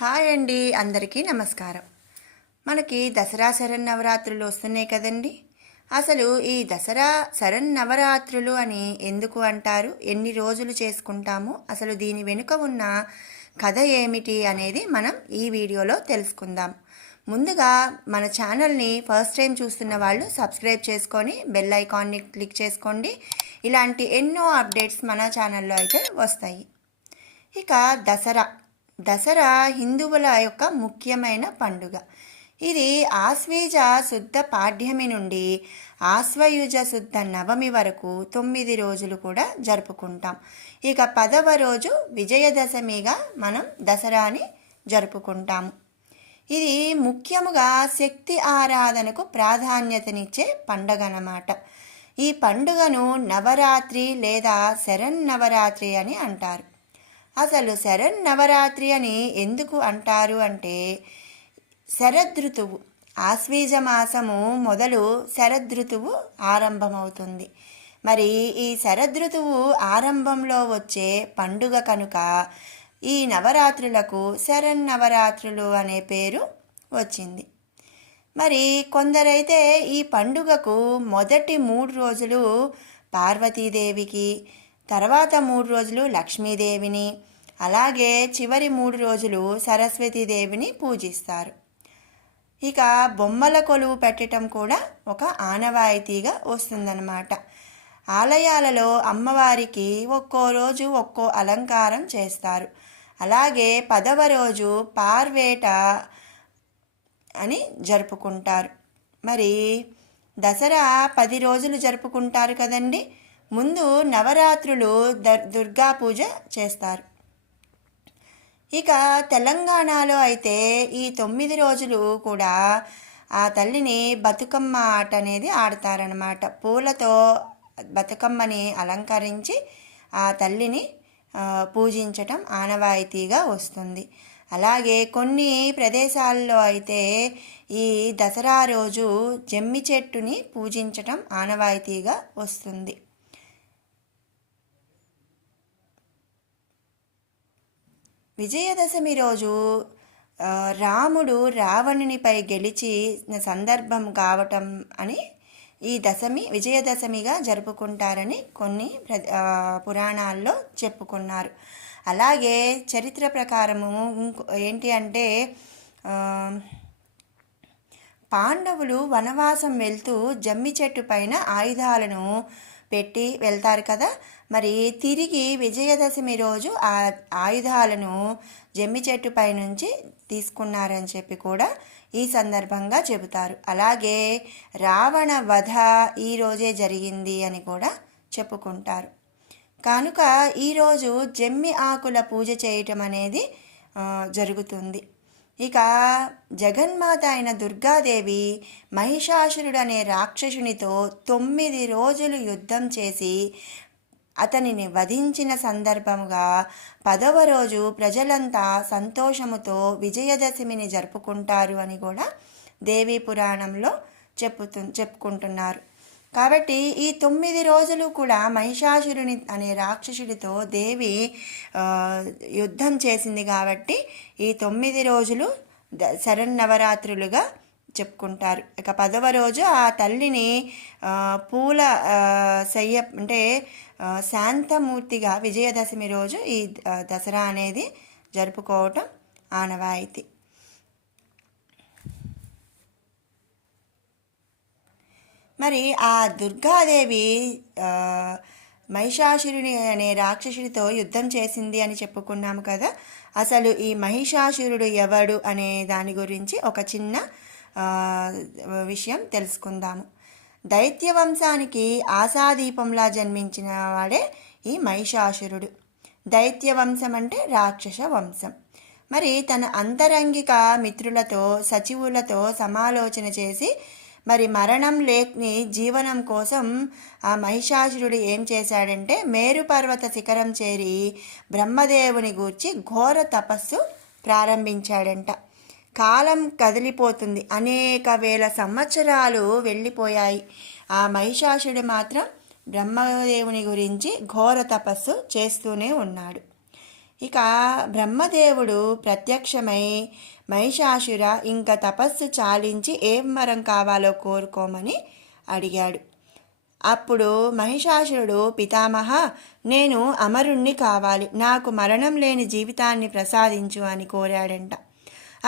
Hi అండి, అందరికీ నమస్కారం. మనకి దసరా శరన్నవరాత్రులు వస్తున్నాయి కదండి. అసలు ఈ దసరా శరన్నవరాత్రులు అని ఎందుకు అంటారు, ఎన్ని రోజులు చేసుకుంటాము, అసలు దీని వెనుక ఉన్న కథ ఏమిటి అనేది మనం ఈ వీడియోలో తెలుసుకుందాం. ముందుగా మన ఛానల్ని ఫస్ట్ టైం చూస్తున్న వాళ్ళు సబ్స్క్రైబ్ చేసుకొని బెల్ ఐకాన్ని క్లిక్ చేసుకోండి. ఇలాంటి ఎన్నో అప్డేట్స్ మన ఛానల్లో అయితే వస్తాయి. ఇక దసరా హిందువుల యొక్క ముఖ్యమైన పండుగ. ఇది ఆశ్వీజ శుద్ధ పాడ్యమి నుండి ఆశ్వయుజ శుద్ధ నవమి వరకు 9 రోజులు కూడా జరుపుకుంటాం. ఇక 10వ రోజు విజయదశమిగా మనం దసరాని జరుపుకుంటాము. ఇది ముఖ్యముగా శక్తి ఆరాధనకు ప్రాధాన్యతనిచ్చే పండుగ అన్నమాట. ఈ పండుగను నవరాత్రి లేదా శరన్నవరాత్రి అని అంటారు. అసలు శరన్నవరాత్రి అని ఎందుకు అంటారు అంటే, శరదృతువు ఆశ్వీజ మాసము మొదలు శరదృతువు ఆరంభమవుతుంది. మరి ఈ శరదృతువు ఆరంభంలో వచ్చే పండుగ కనుక ఈ నవరాత్రులకు శరన్నవరాత్రులు అనే పేరు వచ్చింది. మరి కొందరైతే ఈ పండుగకు మొదటి 3 రోజులు పార్వతీదేవికి, తర్వాత 3 రోజులు లక్ష్మీదేవిని, అలాగే చివరి 3 రోజులు సరస్వతీదేవిని పూజిస్తారు. ఇక బొమ్మల కొలువు పెట్టడం కూడా ఒక ఆనవాయితీగా వస్తుందన్నమాట. ఆలయాలలో అమ్మవారికి ఒక్కో రోజు ఒక్కో అలంకారం చేస్తారు. అలాగే 10వ రోజు పార్వేట అని జరుపుకుంటారు. మరి దసరా 10 రోజులు జరుపుకుంటారు కదండి. ముందు నవరాత్రులు దుర్గా పూజ చేస్తారు. ఇక తెలంగాణలో అయితే ఈ 9 రోజులు కూడా ఆ తల్లిని బతుకమ్మ ఆట అనేది ఆడతారనమాట. పూలతో బతుకమ్మని అలంకరించి ఆ తల్లిని పూజించటం ఆనవాయితీగా వస్తుంది. అలాగే కొన్ని ప్రదేశాల్లో అయితే ఈ దసరా రోజు జమ్మి చెట్టుని పూజించటం ఆనవాయితీగా వస్తుంది. విజయదశమి రోజు రాముడు రావణునిపై గెలిచిన సందర్భం కావటం అని ఈ విజయదశమిగా జరుపుకుంటారని కొన్ని పురాణాల్లో చెప్పుకున్నారు. అలాగే చరిత్ర ప్రకారము ఏంటి అంటే, పాండవులు వనవాసం వెళ్తూ జమ్మి చెట్టు పైన ఆయుధాలను పెట్టి వెళ్తారు కదా. మరి తిరిగి విజయదశమి రోజు ఆ ఆయుధాలను జమ్మి చెట్టు పై నుంచి తీసుకున్నారని చెప్పి కూడా ఈ సందర్భంగా చెబుతారు. అలాగే రావణ వధ ఈ రోజే జరిగింది అని కూడా చెప్పుకుంటారు. కనుక ఈరోజు జమ్మి ఆకుల పూజ చేయటం అనేది జరుగుతుంది. ఇక జగన్మాత అయిన దుర్గాదేవి మహిషాసురుడు అనే రాక్షసునితో 9 రోజులు యుద్ధం చేసి అతనిని వధించిన సందర్భముగా 10వ రోజు ప్రజలంతా సంతోషముతో విజయదశమిని జరుపుకుంటారు అని కూడా దేవీ పురాణంలో చెప్పుకుంటున్నారు. కాబట్టి ఈ 9 రోజులు కూడా మహిషాసురుని అనే రాక్షసుడితో దేవి యుద్ధం చేసింది కాబట్టి ఈ 9 రోజులు శరన్నవరాత్రులుగా చెప్పుకుంటారు. ఇక 10వ రోజు ఆ తల్లిని పూల శయ్య అంటే శాంతమూర్తిగా విజయదశమి రోజు ఈ దసరా అనేది జరుపుకోవటం ఆనవాయితీ. మరి ఆ దుర్గాదేవి మహిషాసురుని అనే రాక్షసుడితో యుద్ధం చేసింది అని చెప్పుకున్నాము కదా. అసలు ఈ మహిషాసురుడు ఎవడు అనే దాని గురించి ఒక చిన్న విషయం తెలుసుకుందాము. దైత్యవంశానికి ఆశాదీపంలా జన్మించిన వాడే ఈ మహిషాసురుడు. దైత్యవంశం అంటే రాక్షస వంశం. మరి తన అంతరంగిక మిత్రులతో సచివులతో సమాలోచన చేసి మరి మరణం లేని జీవనం కోసం ఆ మహిషాసురుడు ఏం చేశాడంటే, మేరు పర్వత శిఖరం చేరి బ్రహ్మదేవుని గూర్చి ఘోర తపస్సు ప్రారంభించాడంట. కాలం కదిలిపోతుంది, అనేక వేల సంవత్సరాలు వెళ్ళిపోయాయి. ఆ మహిషాసురుడు మాత్రం బ్రహ్మదేవుని గురించి ఘోర తపస్సు చేస్తూనే ఉన్నాడు. ఇక బ్రహ్మదేవుడు ప్రత్యక్షమై మహిషాసుర ఇంకా తపస్సు చాలించి ఏం వరం కావాలో కోరుకోమని అడిగాడు. అప్పుడు మహిషాసురుడు, పితామహ, నేను అమరుణ్ణి కావాలి, నాకు మరణం లేని జీవితాన్ని ప్రసాదించు అని కోరాడంట.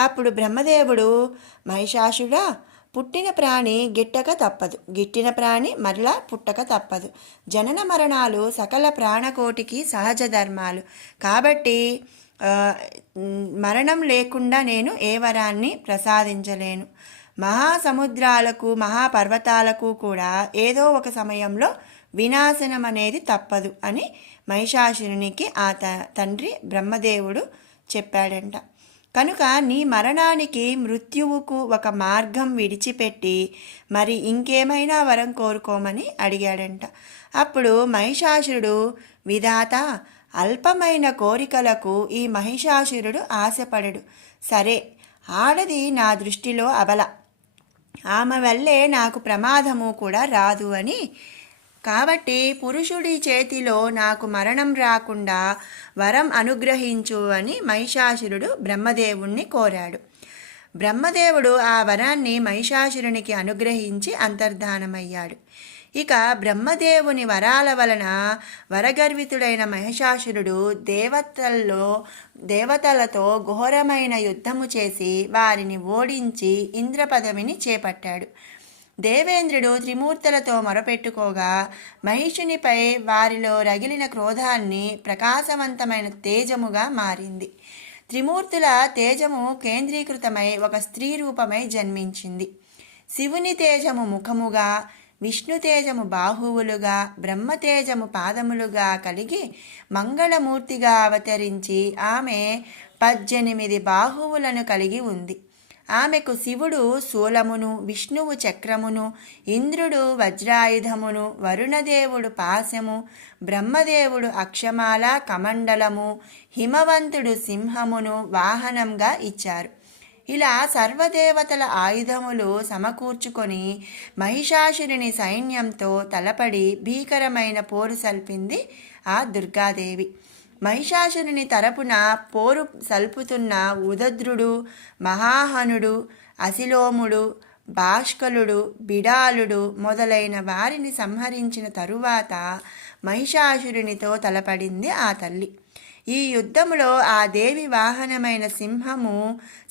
అప్పుడు బ్రహ్మదేవుడు, మహిషాసురా, పుట్టిన ప్రాణి గిట్టక తప్పదు, గిట్టిన ప్రాణి మరలా పుట్టక తప్పదు. జనన మరణాలు సకల ప్రాణకోటికి సహజ ధర్మాలు. కాబట్టి మరణం లేకుండా నేను ఏ వరాన్ని ప్రసాదించలేను. మహాసముద్రాలకు మహాపర్వతాలకు కూడా ఏదో ఒక సమయంలో వినాశనం అనేది తప్పదు అని మహిషాసురునికి ఆ తండ్రి బ్రహ్మదేవుడు చెప్పాడంట. కనుక నీ మరణానికి మృత్యువుకు ఒక మార్గం విడిచిపెట్టి మరి ఇంకేమైనా వరం కోరుకోమని అడిగాడంట. అప్పుడు మహిషాసురుడు, విధాత, అల్పమైన కోరికలకు ఈ మహిషాసురుడు ఆశపడడు. సరే, ఆడది నా దృష్టిలో అబల, ఆమె వల్లే నాకు ప్రమాదము కూడా రాదు అని, కాబట్టి పురుషుడి చేతిలో నాకు మరణం రాకుండా వరం అనుగ్రహించు అని మహిషాసురుడు బ్రహ్మదేవుణ్ణి కోరాడు. బ్రహ్మదేవుడు ఆ వరాన్ని మహిషాసురునికి అనుగ్రహించి అంతర్ధానమయ్యాడు. ఇక బ్రహ్మదేవుని వరాల వలన వరగర్వితుడైన మహిషాసురుడు దేవతలతో ఘోరమైన యుద్ధము చేసి వారిని ఓడించి ఇంద్రపదవిని చేపట్టాడు. దేవేంద్రుడు త్రిమూర్తులతో మొరపెట్టుకోగా మహిషునిపై వారిలో రగిలిన క్రోధాన్ని ప్రకాశవంతమైన తేజముగా మారింది. త్రిమూర్తుల తేజము కేంద్రీకృతమై ఒక స్త్రీ రూపమై జన్మించింది. శివుని తేజము ముఖముగా, విష్ణు తేజము బాహువులుగా, బ్రహ్మతేజము పాదములుగా కలిగి మంగళమూర్తిగా అవతరించి ఆమె 18 బాహువులను కలిగి ఉంది. ఆమెకు శివుడు శూలమును, విష్ణువు చక్రమును, ఇంద్రుడు వజ్రాయుధమును, వరుణదేవుడు పాశము, బ్రహ్మదేవుడు అక్షమాల కమండలము, హిమవంతుడు సింహమును వాహనంగా ఇచ్చారు. ఇలా సర్వదేవతల ఆయుధములు సమకూర్చుకొని మహిషాసురుని సైన్యంతో తలపడి భీకరమైన పోరు సల్పింది ఆ దుర్గాదేవి. మహిషాసురుని తరపున పోరు సల్పుతున్న ఉదద్రుడు, మహాహనుడు, అసిలోముడు, భాష్కలుడు, బిడాలుడు మొదలైన వారిని సంహరించిన తరువాత మహిషాసురునితో తలపడింది ఆ తల్లి. ఈ యుద్ధములో ఆ దేవి వాహనమైన సింహము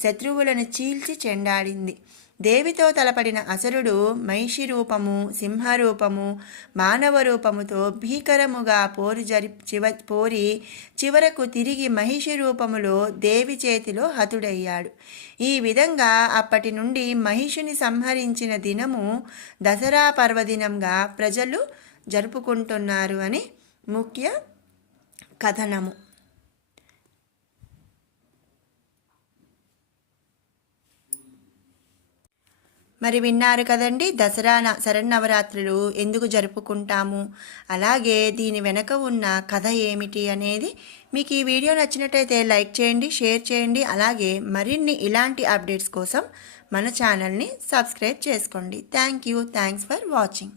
శత్రువులను చీల్చి చెండాడింది. దేవితో తలపడిన అసురుడు మహిషి రూపము, సింహరూపము, మానవ రూపముతో భీకరముగా పోరి చివరకు తిరిగి మహిషి రూపములో దేవి చేతిలో హతుడయ్యాడు. ఈ విధంగా అప్పటి నుండి మహిషుని సంహరించిన దినము దసరా పర్వదినంగా ప్రజలు జరుపుకుంటున్నారు అని ముఖ్య కథనము. మరి విన్నారు కదండి, దసరా శరన్నవరాత్రులు ఎందుకు జరుపుకుంటాము, అలాగే దీని వెనక ఉన్న కథ ఏమిటి అనేది. మీకు ఈ వీడియో నచ్చినట్టయితే లైక్ చేయండి, షేర్ చేయండి. అలాగే మరిన్ని ఇలాంటి అప్డేట్స్ కోసం మన ఛానల్ని సబ్స్క్రైబ్ చేసుకోండి. Thanks for watching.